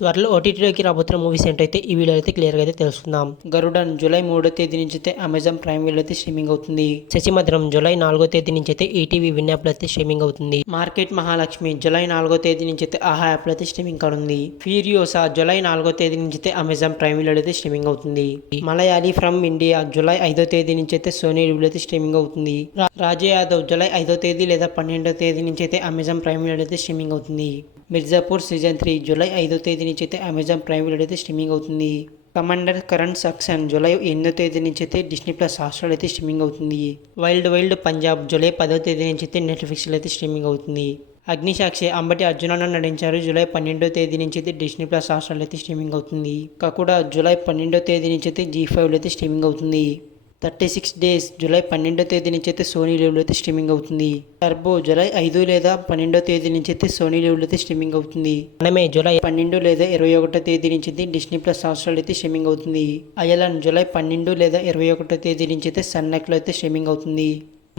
త్వరలో ఓటీటీలోకి రాబోతున్న మూవీస్ ఏంటైతే ఈ వీడియో అయితే క్లియర్గా అయితే తెలుసుకుందాం. గరుడన్ జూలై 3వ తేదీ నుంచి అయితే అమెజాన్ ప్రైమ్ వీడియో అయితే స్ట్రీమింగ్ అవుతుంది. శశిమధురం జూలై 4వ తేదీ నుంచి అయితే ఈటీవీ విన్ యాప్ లో అయితే స్ట్రీమింగ్ అవుతుంది. మార్కెట్ మహాలక్ష్మి జూలై 4వ తేదీ నుంచి అయితే ఆహా యాప్ లో అయితే స్ట్రీమింగ్ కానుంది. ఫ్యూరియోసా జూలై 4వ తేదీ నుంచి అయితే అమెజాన్ ప్రైమ్ వీడియో అయితే స్ట్రీమింగ్ అవుతుంది. మలయాళీ ఫ్రమ్ ఇండియా జూలై 5వ తేదీ నుంచి అయితే సోనీ వీడియో అయితే స్ట్రీమింగ్ అవుతుంది. రాజు యాదవ్ జూలై 5వ తేదీ లేదా 12వ తేదీ నుంచి అయితే అమెజాన్ ప్రైమ్ వీడియో అయితే స్ట్రీమింగ్ అవుతుంది. మిర్జాపూర్ సీజన్ 3 జూలై 5వ తేదీ నుంచి అయితే అమెజాన్ ప్రైమ్ వీడియో అయితే స్ట్రీమింగ్ అవుతుంది. కమాండర్ కరణ్ సక్సెన్ జూలై 8వ తేదీ నుంచి అయితే డిస్నీ ప్లస్ హాట్‌స్టార్ అయితే స్ట్రీమింగ్ అవుతుంది. వైల్డ్ పంజాబ్ జూలై 10వ తేదీ నుంచి అయితే నెట్‌ఫ్లిక్స్‌లో అయితే స్ట్రీమింగ్ అవుతుంది. అగ్నిసాక్షి అంబటి అర్జునన్న నటించారు. జూలై 12వ తేదీ నుంచి అయితే డిస్నీ ప్లస్ హాట్‌స్టార్లో అయితే స్ట్రీమింగ్ అవుతుంది. కకుడా జూలై 12వ తేదీ నుంచి అయితే జీ5లో అయితే స్ట్రీమింగ్ అవుతుంది. 36 డేస్ జూలై 12వ తేదీ నుంచి అయితే సోనీ లీవ్లో అయితే స్ట్రీమింగ్ అవుతుంది. టర్బో జూలై 5 లేదా 12వ తేదీ నుంచి అయితే సోనీ లీవ్లో అయితే స్ట్రీమింగ్ అవుతుంది. మనమే జూలై 12 లేదా 21వ తేదీ నుంచి అయితే డిస్నీ ప్లస్ హాట్‌స్టార్లో అయితే స్ట్రీమింగ్ అవుతుంది. అయలన్ జూలై 12 లేదా 21వ తేదీ నుంచి అయితే సన్ నెక్స్ట్లో అయితే స్ట్రీమింగ్ అవుతుంది.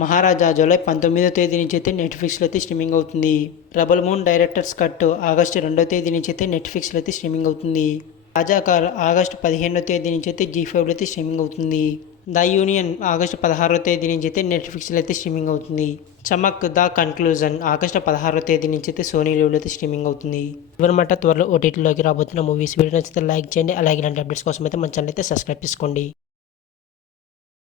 మహారాజా జూలై 19వ తేదీ నుంచి అయితే నెట్‌ఫ్లిక్స్లో అయితే స్ట్రీమింగ్ అవుతుంది. Rebel moon directors cut August 2వ తేదీ నుంచి అయితే నెట్‌ఫ్లిక్స్లో అయితే స్ట్రీమింగ్ అవుతుంది. రాజాకార్ ఆగస్టు 15వ తేదీ నుంచి అయితే జీ5లో అయితే స్ట్రీమింగ్ అవుతుంది. ద యూనియన్ ఆగస్టు 16వ తేదీ నుంచి అయితే నెట్‌ఫ్లిక్స్లో అయితే స్ట్రీమింగ్ అవుతుంది. చమక్ ద కన్క్లూజన్ ఆగస్టు 16వ తేదీ నుంచి అయితే సోనీ లీవ్లో అయితే స్ట్రీమింగ్ అవుతుంది. ఇవన్నమాట త్వరలో ఓటీటీలోకి రాబోతున్న మూవీస్. వీడియో నచ్చితే లైక్ చేయండి. అలాగే ఇలాంటి అప్డేట్స్ కోసం అయితే మన ఛానల్ అయితే సబ్స్క్రైబ్ చేసుకోండి.